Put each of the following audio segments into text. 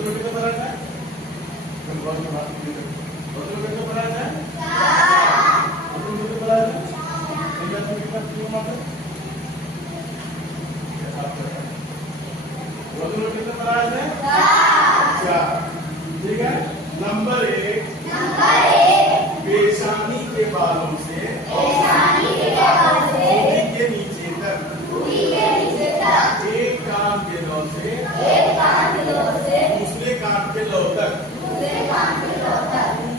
वजू कितना बनाना है? बहुत बात की वजू कितना बनाना है? वजू कितना बनाना है? इंडिया में कितना क्यों मात्र वजू कितना बनाना है? 4। ठीक है। नंबर 1 पेशानी के बालों से मूड़ी के नीचे तक एक कान के लौ से दूसरे कान के लौ तक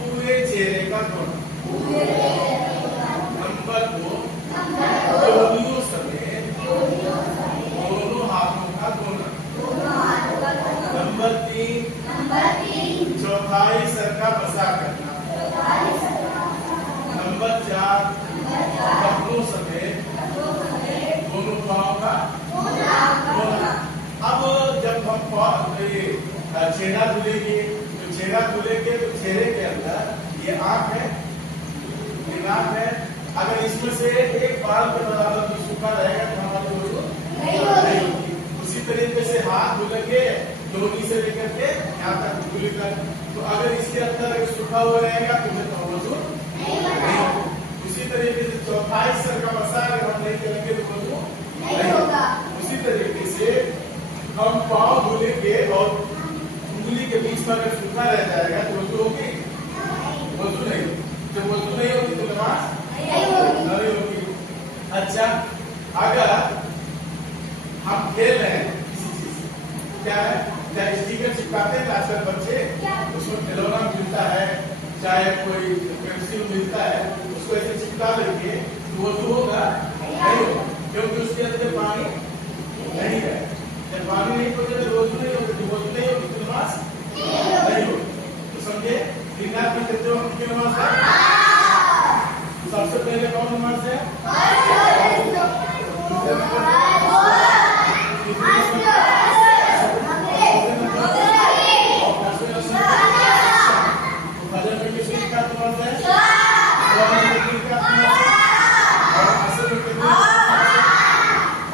पूरे चेहरे का कोण। नंबर 2 दोनों समेत दोनों हाथों का कोना। नंबर 3 चौथाई सर का बसा करना। नंबर 4 कपड़ों समेत दोनों पाँव का कोना। अब जब हम चेहरा धुलेंगे तो चेहरे के अंदर ये आंख है, ये नाक है। अगर इसमें से एक बाल पे बराबर तो सूखा रहेगा तो हमारे नहीं होगी। उसी तरीके से हाथ धुलेंगे धोनी से लेकर के यहाँ तक धुली तक। तो अगर इसके अंदर सूखा हुआ रहेगा तो वजू नहीं होगा। उसी तरीके से चौथाई सर का बसा अगर हम नहीं करेंगे तो वजू नहीं होगा। उसी तरीके से हम पाँव धुलेंगे और उंगली के बीच में अगर सूखा रह जाएगा तो वजू होगी? वजू नहीं होगी। जब वजू नहीं होगी तो नमाज नहीं होगी। अच्छा, अगर हम खेल रहे हैं किसी चीज से, क्या है, चाहे स्टिकर चिपकाते हैं आजकल बच्चे, उसमें खिलौना मिलता है, चाहे कोई पेंसिल मिलता है, उसको ऐसे चिपका लेंगे तो वजू होगा? नहीं होगा, क्योंकि उसके अंदर पानी नहीं है। जब पानी नहीं होगा तो वजू नहीं होगी। तो वजू नहीं होगी तो नमाज नहीं होगी। तो समझे, दिनात में करते वक्त की नमाज है? सबसे पहले कौन नमाज है?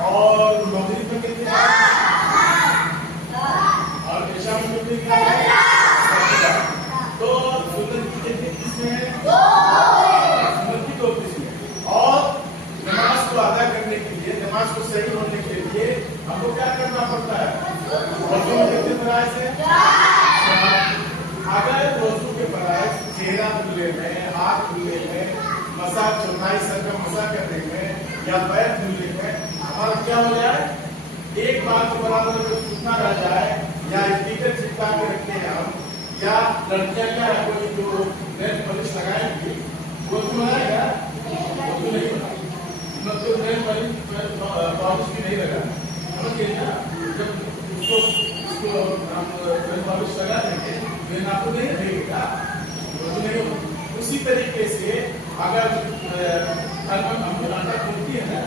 और मगरिब में कितने और इशा में कितने? तो सुन्नत की कितनी किस्में हैं? सुन्नत की 2 किस्में। और नमाज को अदा करने के लिए, नमाज को सही होने के लिए हमको क्या करना पड़ता है? वजू में कितने फराइज है? अगर वजू के फराइज चेहरा धुलने में, हाथ धुलने में, मसाज चौथाई सर का मसाज करने में या पैर धुलने में हमारा क्या हो जाए, एक बार के बराबर अगर सूखना रह जाए या स्टिकर चिपका के रखते हैं हम, या लड़कियां क्या है कोई जो नेल पॉलिश लगाएंगी वो तो आएगा, वो तो नहीं होगा। मतलब नेल पॉलिश भी नहीं लगा, समझिए ना। जब उसको हम नेल पॉलिश लगा देंगे तो आपको नहीं रहेगा, वो तो नहीं होगा। उसी तरीके से अगर हम आटा गूंथती है ना,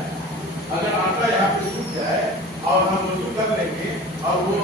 अगर आटा यहाँ पे सूख जाए और हम वजू कर लेंगे और वो